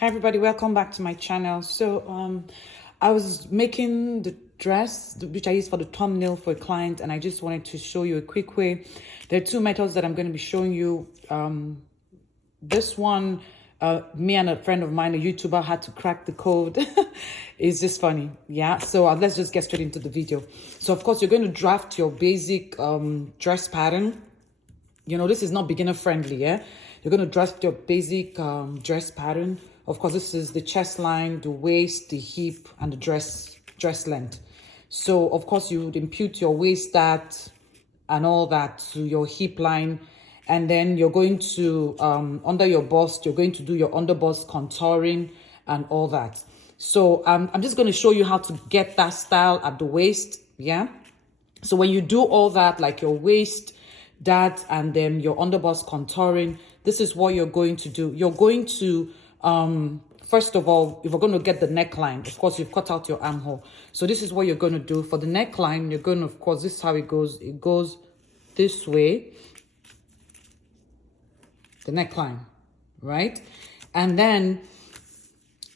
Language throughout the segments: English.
Hi everybody, welcome back to my channel. I was making the dress which I used for the thumbnail for a client, and I just wanted to show you a quick way. There are two methods that I'm going to be showing you. This one, me and a friend of mine, a YouTuber, had to crack the code. It's just funny. Yeah, so let's just get straight into the video. So of course you're going to draft your basic dress pattern. You know, this is not beginner friendly. Yeah, you're going to draft your basic dress pattern. Of course, this is the chest line, the waist, the hip, and the dress length. So of course you would impute your waist dart and all that to your hip line, and then you're going to under your bust, you're going to do your under bust contouring and all that. So I'm just going to show you how to get that style at the waist. Yeah, so when you do all that, like your waist dart and then your under bust contouring, this is what you're going to do. You're going to first of all, if we're going to get the neckline, of course you've cut out your armhole. So this is what you're going to do for the neckline. You're going to, of course, this is how it goes. It goes this way, the neckline, right? And then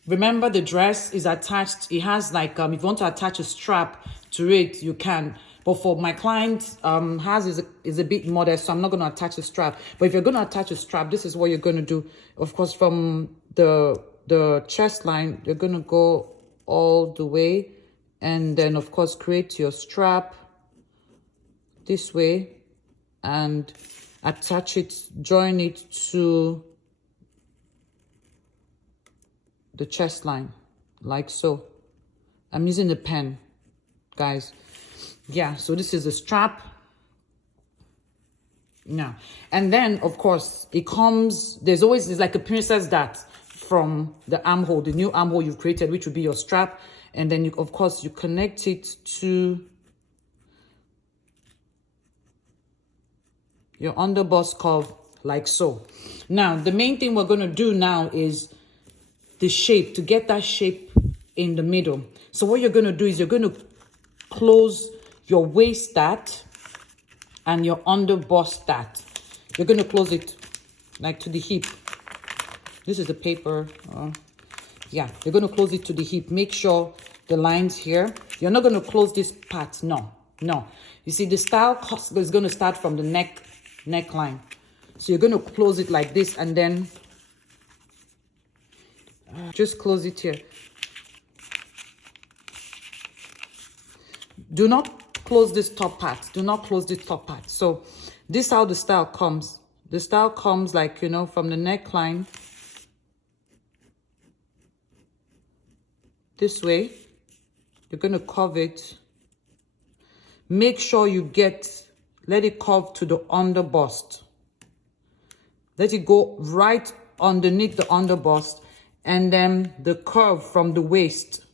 remember, the dress is attached. It has like if you want to attach a strap to it, you can. But for my client, hers is a bit modest, so I'm not going to attach a strap. But if you're going to attach a strap, this is what you're going to do. Of course, from the chest line, you're going to go all the way, and then of course create your strap this way and attach it, join it to the chest line like so. I'm using a pen, guys. Yeah, so this is the strap now, and then of course it comes, there's like a princess dart from the armhole, the new armhole you've created, which will be your strap, and then you, of course, you connect it to your under bust curve like so. Now the main thing we're going to do now is the shape, to get that shape in the middle. So what you're going to do is you're going to close your waist dart and your under bust dart. You're going to close it like to the hip. This is the paper. Yeah, you're going to close it to the hip. Make sure the lines here. You're not going to close this part. No. You see, the style is going to start from the neckline. So you're going to close it like this, and then just close it here. Do not close this top part. Do not close this top part. So this is how the style comes. The style comes like, you know, from the neckline this way. You're going to curve it. Make sure you let it curve to the under bust. Let it go right underneath the under bust, and then the curve from the waist.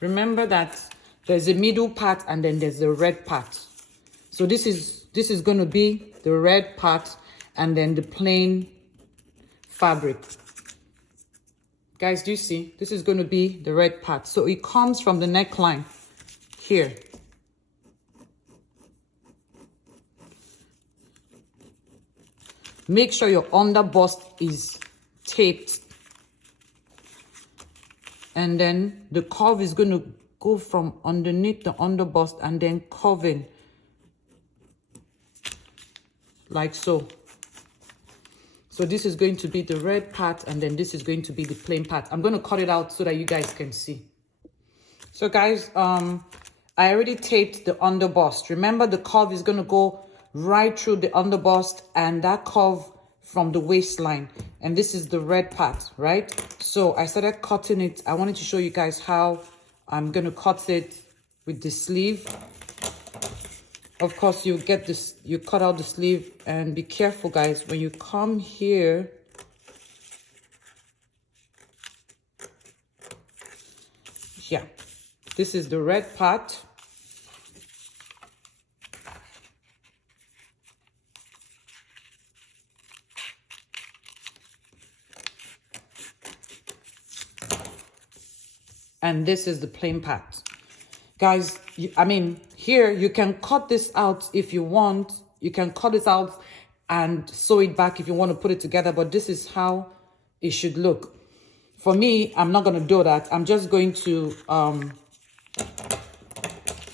Remember that there's a middle part and then there's the red part. So this is going to be the red part, and then the plain fabric. Guys, do you see? This is going to be the red part. So it comes from the neckline here. Make sure your under bust is taped. And then the curve is going to go from underneath the under bust and then curving like so. So this is going to be the red part, and then this is going to be the plain part. I'm going to cut it out so that you guys can see. So guys, I already taped the under bust. Remember, the curve is going to go right through the under bust and that curve from the waistline, and this is the red part, right? So I started cutting it. I wanted to show you guys how I'm going to cut it with the sleeve. Of course, you get this, you cut out the sleeve, and be careful, guys, when you come here. Yeah, this is the red part. And this is the plain part. Guys, I mean, here you can cut this out if you want. You can cut it out and sew it back if you want to put it together, but this is how it should look. For me, I'm not going to do that. I'm just going to,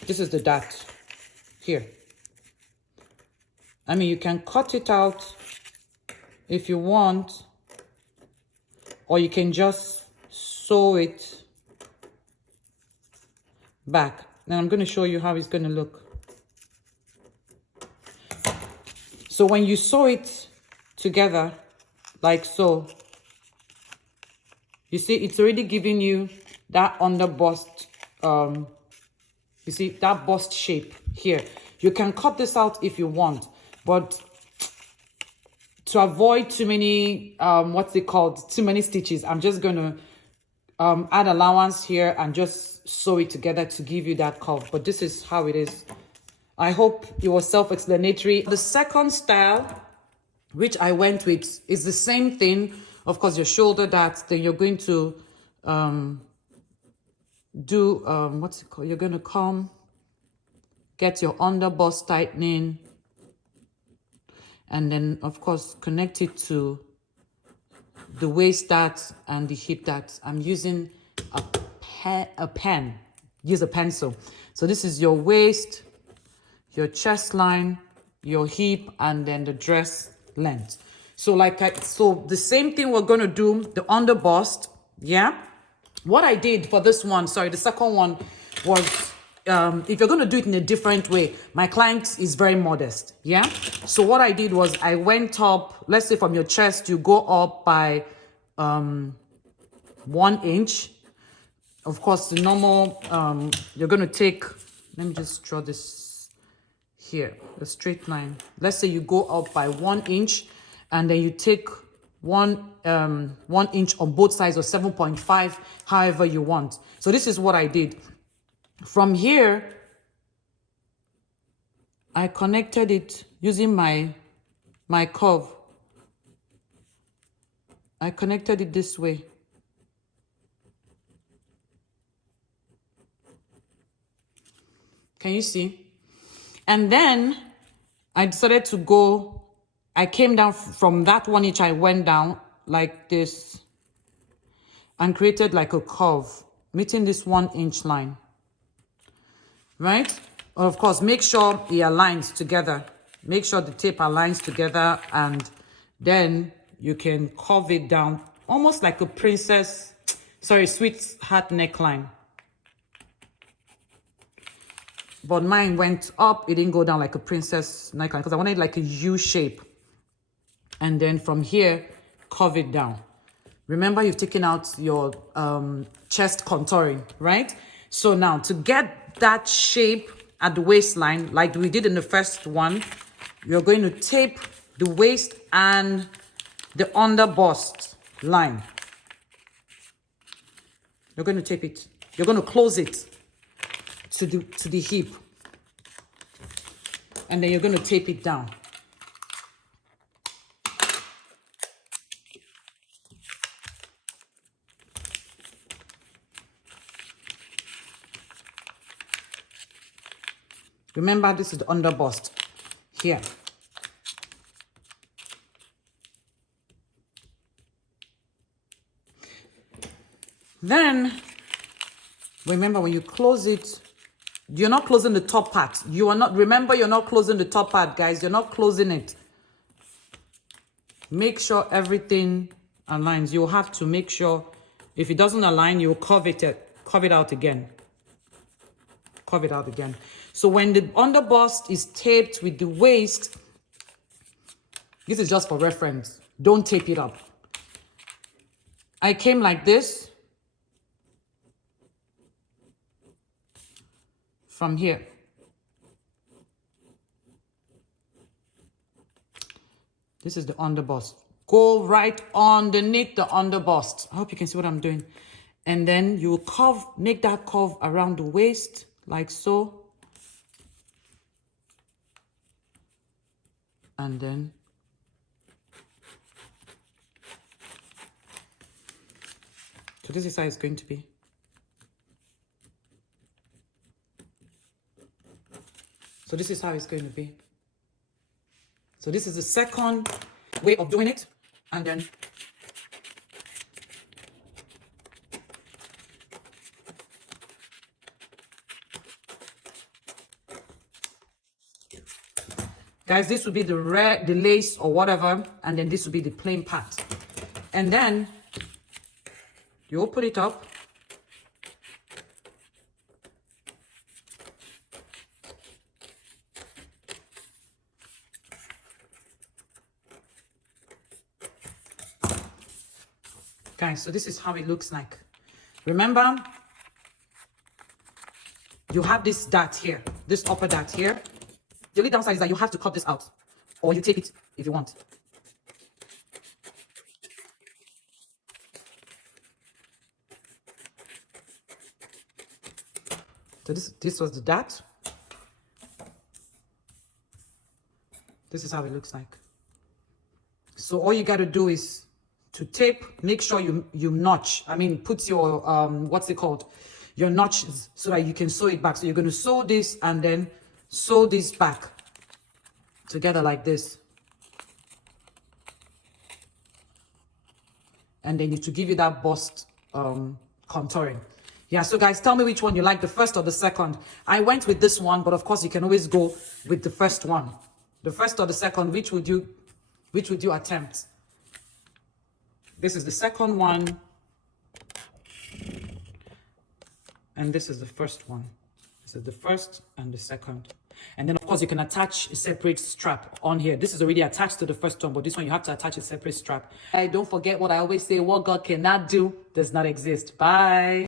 this is the dart here. I mean, you can cut it out if you want, or you can just sew it back. Now I'm going to show you how it's going to look. So when you sew it together, like so, you see, it's already giving you that under bust, you see, that bust shape here. You can cut this out if you want, but to avoid too many, what's it called, too many stitches, I'm just going to add allowance here and just sew it together to give you that curve. But this is how it is. I hope it was self-explanatory. The second style, which I went with, is the same thing. Of course, your shoulder darts, then you're going to do, what's it called? You're going to come, get your under bust tightening, and then, of course, connect it to the waist darts and the hip darts. I'm using a pen. Use a pencil. So this is your waist, your chest line, your hip, and then the dress length. So so the same thing we're going to do, the under bust, yeah? What I did for this one, sorry, the second one was, if you're going to do it in a different way, my client is very modest, yeah? So what I did was I went up, let's say from your chest, you go up by 1 inch. Of course, the normal, you're going to take, let me just draw this here, a straight line. Let's say you go up by 1 inch, and then you take 1 inch on both sides, or 7.5, however you want. So this is what I did. From here, I connected it using my curve. I connected it this way. Can you see? And then I decided to go, I came down from that 1 inch, I went down like this and created like a curve, meeting this 1 inch line, right? Of course, make sure it aligns together. Make sure the tape aligns together, and then you can curve it down almost like a princess, sorry, sweetheart neckline. But mine went up, it didn't go down like a princess neckline because I wanted like a U shape. And then from here, curve it down. Remember, you've taken out your chest contouring, right? So now to get that shape at the waistline, like we did in the first one, you're going to tape the waist and the under bust line. You're going to tape it. You're going to close it to the hip, and then you're going to tape it down. Remember, this is the under bust here. Then remember, when you close it, you're not closing the top part. You are not, remember, you're not closing the top part, guys. You're not closing it. Make sure everything aligns. You'll have to make sure, if it doesn't align, you'll curve it out again. Curve it out again. So when the under bust is taped with the waist, this is just for reference. Don't tape it up. I came like this. From here. This is the under bust. Go right underneath the under bust. I hope you can see what I'm doing. And then you curve, make that curve around the waist, like so. And then so this is how it's going to be. So this is how it's going to be. So this is the second way of doing it. And then guys, this would be the lace or whatever, and then this would be the plain part. And then you open it up. Guys, so this is how it looks like. Remember, you have this dart here, this upper dart here. The only downside is that you have to cut this out, or you take it if you want. So this was the dart. This is how it looks like. So all you got to do is to tape, make sure you notch. I mean, put your, what's it called? Your notches so that you can sew it back. So you're going to sew this and then sew this back together like this. And then to give you that bust contouring. Yeah, so guys, tell me which one you like, the first or the second. I went with this one, but of course you can always go with the first one. The first or the second, which would you attempt? This is the second one. And this is the first one. This is the first and the second. And then of course you can attach a separate strap on here. This is already attached to the first one, but this one you have to attach a separate strap. Don't forget what I always say, what God cannot do does not exist. Bye.